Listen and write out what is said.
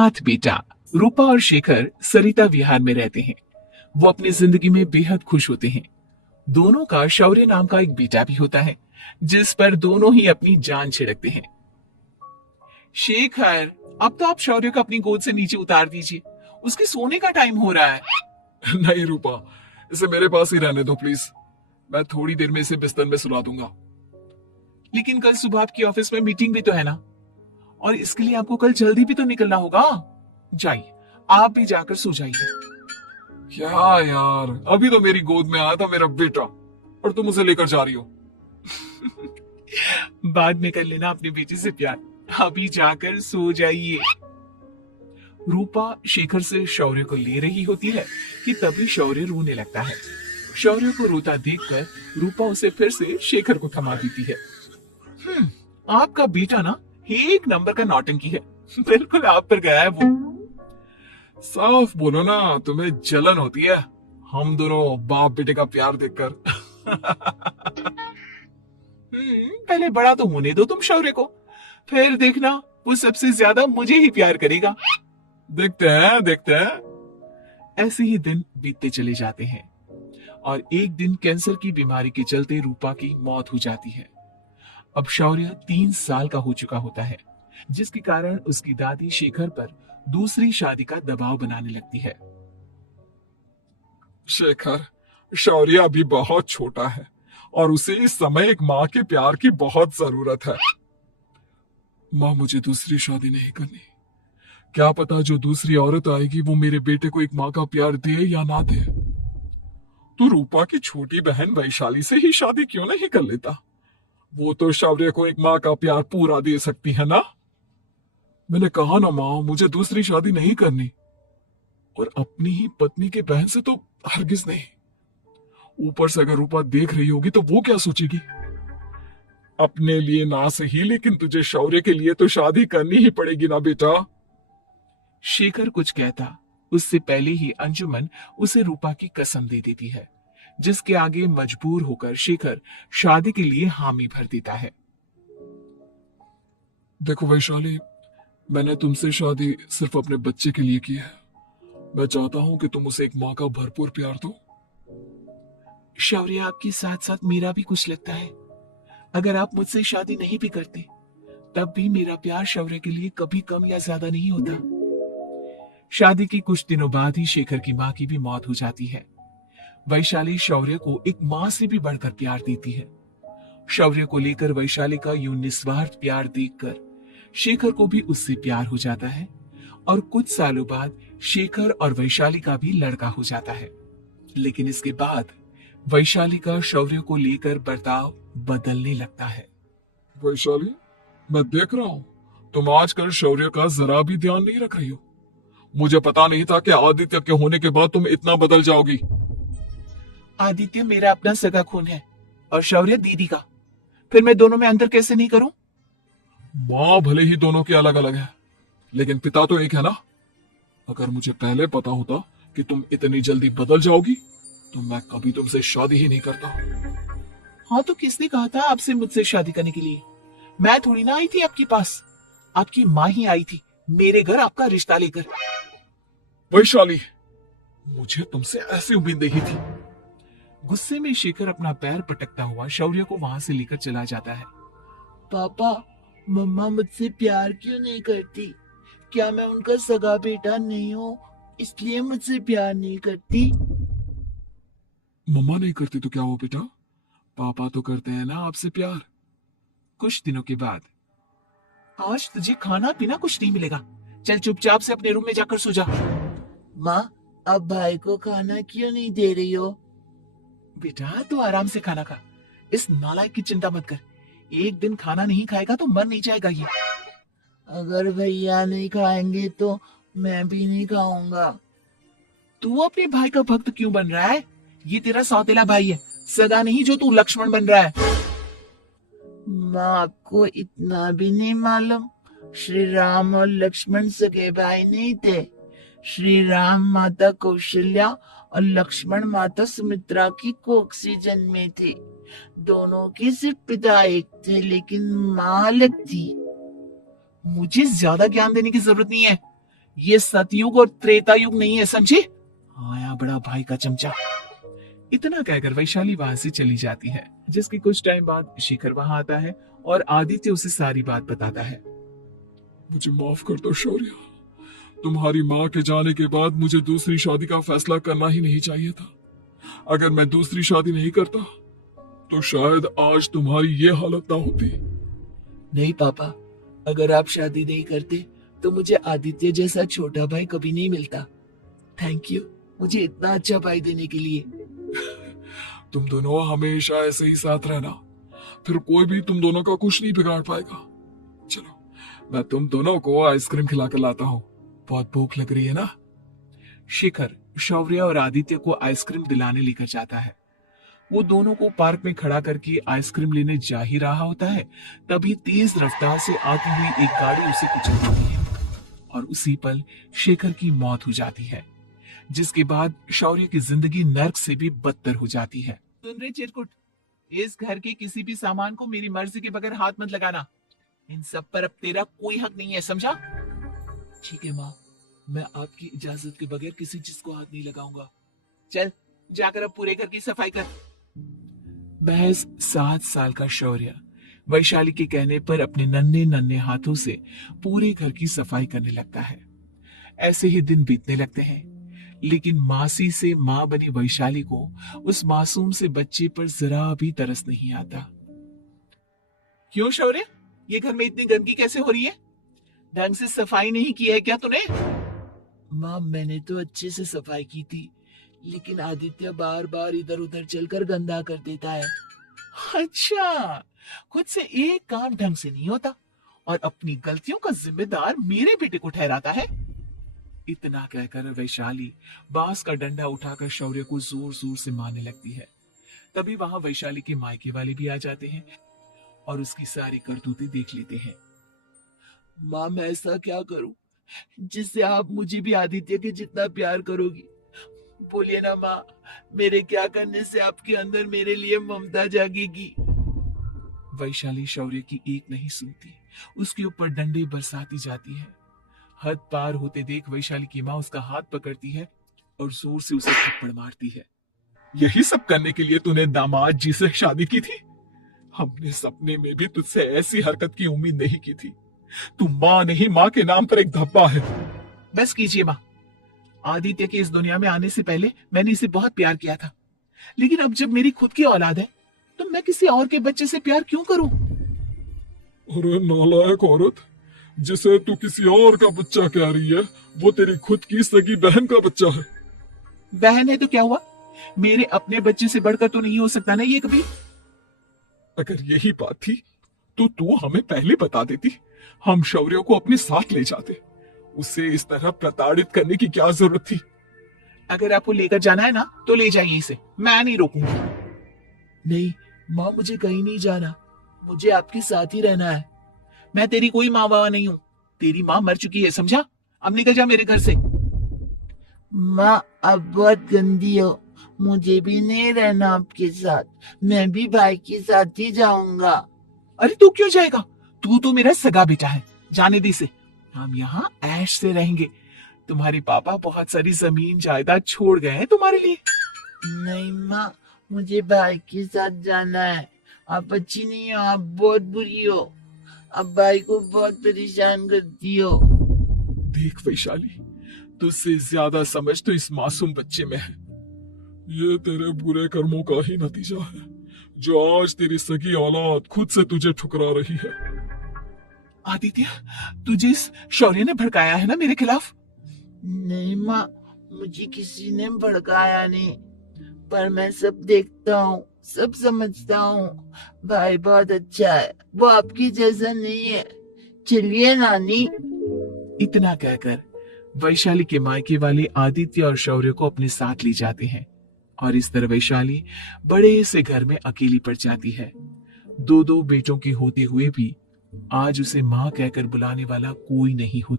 7 बेटा। रूपा और शेखर सरिता विहार में रहते हैं। वो अपनी जिंदगी में बेहद खुश होते हैं। दोनों का शौर्य नाम का एक बेटा भी होता है, जिस पर दोनों ही अपनी जान छिड़कते हैं। शेखर, अब तो आप शौर्य को अपनी गोद से नीचे उतार दीजिए, उसके सोने का टाइम हो रहा है। नहीं रूपा, इसे मेरे पास ही रहने दो प्लीज। मैं थोड़ी देर में इसे बिस्तर में सुला दूंगा। लेकिन कल सुबह आपकी ऑफिस में मीटिंग भी तो है ना, और इसके लिए आपको कल जल्दी भी तो निकलना होगा। जाइए, आप भी जाकर सो जाइए। क्या यार, अभी तो मेरी गोद में आया था मेरा बेटा और तुम उसे लेकर जा रही हो। बाद में कर लेना अपनी बेटी से प्यार, अभी जाकर सो जाइए। रूपा शेखर से शौर्य को ले रही होती है कि तभी शौर्य रोने लगता है। शौर्य को रोता देखकर रूपा उसे फिर से शेखर को थमा देती है। आपका बेटा ना एक नंबर का नौटंकी है, बिल्कुल आप पर गया है वो। साफ बोलो ना, तुम्हें जलन होती है हम दोनों बाप बेटे का प्यार देखकर। पहले बड़ा तो होने दो तुम शौर्य को, फिर देखना वो सबसे ज्यादा मुझे ही प्यार करेगा। देखते हैं देखते हैं। ऐसे ही दिन बीतते चले जाते हैं और एक दिन कैंसर की बीमारी के चलते रूपा की मौत हो जाती है। अब शौर्य 3 साल का हो चुका होता है, जिसके कारण उसकी दादी शेखर पर दूसरी शादी का दबाव बनाने लगती है। शेखर, शौर्य अभी बहुत छोटा है और उसे इस समय एक माँ के प्यार की बहुत जरूरत है। माँ, मुझे दूसरी शादी नहीं करनी। क्या पता जो दूसरी औरत आएगी वो मेरे बेटे को एक माँ का प्यार दे या ना दे। तू रूपा की छोटी बहन वैशाली से ही शादी क्यों नहीं कर लेता? वो तो शौर्य को एक माँ का प्यार पूरा दे सकती है ना। मैंने कहा ना माँ, मुझे दूसरी शादी नहीं करनी, और अपनी ही पत्नी के बहन से तो हरगिज नहीं। ऊपर से अगर रूपा देख रही होगी तो वो क्या सोचेगी? अपने लिए ना सही, लेकिन तुझे शौर्य के लिए तो शादी करनी ही पड़ेगी ना बेटा। शेखर कुछ कहता उससे पहले ही अंजुमन उसे रूपा की कसम दे देती है, जिसके आगे मजबूर होकर शेखर शादी के लिए हामी भर देता है। देखो वैशाली, मैंने तुमसे शादी सिर्फ अपने बच्चे के लिए की है। मैं चाहता हूं कि तुम उसे एक माँ का भरपूर प्यार दो। शौर्य, आपके साथ साथ मेरा भी कुछ लगता है। अगर आप मुझसे शादी नहीं भी करते तब भी मेरा प्यार शौर्य के लिए कभी कम या ज्यादा नहीं होता। शादी के कुछ दिनों बाद ही शेखर की माँ की भी मौत हो जाती है। वैशाली शौर्य को एक माँ से भी बढ़कर प्यार देती है। शौर्य को लेकर वैशाली का यूं निस्वार्थ प्यार देखकर शेखर को भी उससे प्यार हो जाता है और कुछ सालों बाद शेखर और वैशाली का भी लड़का हो जाता है। लेकिन इसके बाद वैशाली का शौर्य को लेकर बर्ताव बदलने लगता है। वैशाली, मैं देख रहा हूँ तुम आजकल शौर्य का जरा भी ध्यान नहीं रख रही हो। मुझे पता नहीं था कि आदित्य के होने के बाद तुम इतना बदल जाओगी। आदित्य मेरा अपना सगा खून है और शौर्य दीदी का, फिर मैं दोनों में अंतर कैसे नहीं करूं? माँ भले ही दोनों की अलग अलग है, लेकिन पिता तो एक है ना। अगर मुझे पहले पता होता कि तुम इतनी जल्दी बदल जाओगी तो मैं कभी तुमसे शादी ही नहीं करता। हाँ, तो किसने कहा था आपसे मुझसे शादी करने के लिए? मैं थोड़ी ना आई थी आपके पास, आपकी माँ ही आई थी मेरे घर आपका रिश्ता लेकर। वैशाली, मुझे तुमसे ऐसी उम्मीद नहीं थी। गुस्से में शेखर अपना पैर पटकता हुआ शौर्य को वहां से लेकर चला जाता है। पापा, मम्मा मुझसे प्यार क्यों नहीं करती? क्या मैं उनका सगा बेटा नहीं हूँ इसलिए मुझसे प्यार नहीं करती? मम्मा नहीं करती तो क्या हुआ बेटा, पापा तो करते हैं ना आपसे प्यार। कुछ दिनों के बाद, आज तुझे खाना पीना कुछ नहीं मिलेगा, चल चुपचाप से अपने रूम में जाकर सो जा। माँ, अब भाई को खाना क्यों नहीं दे रही हो? बेटा तू आराम से खाना खा, इस नालायक की चिंता मत कर। एक दिन खाना नहीं खाएगा तो मर नहीं जाएगा ये। अगर भैया नहीं खाएंगे तो मैं भी नहीं खाऊंगा। तू अपने भाई का भक्त क्यों बन रहा है? ये तेरा सौतेला भाई है, सगा नहीं जो तू लक्ष्मण बन रहा है। माँ, आपको इतना भी नहीं मालूम, श्री राम और लक्ष्मण सगे भाई नहीं थे। श्री राम माता कौशल्या और लक्ष्मण माता सुमित्रा की कोख से जन्मे थे। दोनों के सिर्फ पिता एक थे लेकिन माँ अलग थी। मुझे ज्यादा ज्ञान देने की जरूरत नहीं है, ये सतयुग और त्रेता युग नहीं है, समझे? आया बड़ा भाई का चमचा। इतना कहकर वैशाली वहां से चली जाती है, जिसके कुछ टाइम बाद शिखर वहां आता है और आदित्य उसे सारी बात बताता है। मुझे माफ कर दो शौर्य, तुम्हारी माँ के जाने के बाद मुझे दूसरी शादी का फैसला करना ही नहीं चाहिए था। अगर मैं दूसरी शादी नहीं करता तो शायद आज तुम्हारी ये हालत ना होती। नहीं पापा, अगर आप शादी नहीं करते तो मुझे आदित्य जैसा छोटा भाई कभी नहीं मिलता। थैंक यू मुझे इतना अच्छा भाई देने के लिए। तुम दोनों हमेशा ऐसे ही साथ रहना, फिर कोई भी तुम दोनों का कुछ नहीं बिगाड़ पाएगा। चलो मैं तुम दोनों को आइसक्रीम खिला कर लाता हूँ, बहुत भूख लग रही है ना। शिखर शौर्य और आदित्य को आइसक्रीम दिलाने लेकर जाता है। वो दोनों को पार्क में खड़ा करके आइसक्रीम लेने जा ही रहा होता है, तभी तेज रफ्तार से आती हुई एक गाड़ी उसे कुचल देती है और उसी पल शेखर की मौत हो जाती है, जिसके बाद शौर्य की जिंदगी नर्क से भी बदतर हो जाती है। सुन रे चिरकुट, इस घर के किसी भी सामान को मेरी मर्जी के बगैर हाथ मत लगाना। इन सब पर अब तेरा कोई हक नहीं है, समझा? ठीक है माँ, मैं आपकी इजाजत के बगैर किसी चीज को हाथ नहीं लगाऊंगा। चल जाकर अब पूरे घर की सफाई कर। महज 7 साल का शौर्य वैशाली के कहने पर अपने नन्हे नन्हे हाथों से पूरे घर की सफाई करने लगता है। ऐसे ही दिन बीतने लगते हैं, लेकिन मासी से मां बनी वैशाली को उस मासूम से बच्चे पर जरा भी तरस नहीं आता। क्यों शौर्य, ये घर में इतनी गंदगी कैसे हो रही है? ढंग से सफाई नहीं की है क्या तूने? माँ मैंने तो अच्छे से सफाई की थी, लेकिन आदित्य बार बार इधर उधर चलकर गंदा कर देता है। अच्छा, खुद से एक काम ढंग से नहीं होता और अपनी गलतियों का जिम्मेदार मेरे बेटे को ठहराता है। इतना कहकर वैशाली बांस का डंडा उठाकर शौर्य को जोर जोर से मारने लगती है। तभी वहां वैशाली के मायके वाले भी आ जाते हैं और उसकी सारी करतूतें देख लेते हैं। माँ मैं ऐसा क्या करूं जिससे आप मुझे भी आदित्य के जितना प्यार करोगी? बोलिए ना माँ, मेरे क्या करने से आपके अंदर मेरे लिए ममता जागेगी? वैशाली शौर्य की एक नहीं सुनती, उसके ऊपर डंडे बरसाती जाती है। हद पार होते देख वैशाली की माँ उसका हाथ पकड़ती है और जोर से उसे थप्पड़ मारती है। यही सब करने के लिए तूने दामाद जी से शादी की थी? हमने सपने में भी तुझसे ऐसी हरकत की उम्मीद नहीं की थी। तू माँ नहीं, माँ के नाम पर एक धब्बा है। बस कीजिए माँ, आदित्य के इस दुनिया में आने से पहले मैंने इसे बहुत प्यार किया था, लेकिन अब जब मेरी खुद की औलाद है तो मैं किसी और के बच्चे से प्यार क्यों करूं? अरे नालायक औरत, जिसे तू किसी और का बच्चा कह रही है, वो तेरी खुद की सगी बहन का बच्चा है। बहन है तो क्या हुआ, मेरे अपने बच्चे से बढ़कर तो नहीं हो सकता ना ये कभी। अगर यही बात थी तो तू हमें पहले बता देती, हम शौर्य को अपने साथ ले जाते। उसे इस तरह प्रताड़ित करने की क्या जरूरत थी? अगर आपको लेकर जाना है ना तो ले जाइए इसे, मैं नहीं रोकूंगा। नहीं माँ, मुझे कहीं नहीं जाना, मुझे आपके साथ ही रहना है। मैं तेरी कोई माँ बाबा नहीं हूँ, तेरी माँ मर चुकी है, समझा? अब निकल जा मेरे घर से। माँ अब बहुत गंदी हो, मुझे भी नहीं रहना आपके साथ, मैं भी भाई के साथ ही जाऊंगा। अरे तू क्यों जाएगा, तू तो मेरा सगा बेटा है, जाने दे से। हम यहाँ ऐश से रहेंगे, तुम्हारे पापा बहुत सारी जमीन जायदाद छोड़ गए हैं तुम्हारे लिए। नहीं माँ, मुझे भाई के साथ जाना है, आप अच्छी नहीं हो, आप बहुत बुरी हो, आप भाई को बहुत परेशान करती हो। देख वैशाली, तुझसे ज्यादा समझ तो इस मासूम बच्चे में है। ये तेरे बुरे कर्मों का ही नतीजा है, जो आज तेरी सगी औलाद खुद से तुझे ठुकरा रही है। आदित्य, तुझे इस शौर्य ने भड़काया है ना मेरे खिलाफ? नहीं माँ, मुझे किसी ने भड़काया नहीं, पर मैं सब देखता हूँ, सब समझता हूँ। भाई बहुत अच्छा है, वो आपकी जैसा नहीं है। चलिए नानी। इतना कहकर वैशाली के मायके वाले आदित्य और शौर्य को अपने साथ ले जाते हैं और इस तरह वैशाली बड़े से घर में अकेली पड़ जाती है। 2 बेटों के होते हुए भी आज उसे माँ कहकर बुलाने वाला कोई नहीं होता।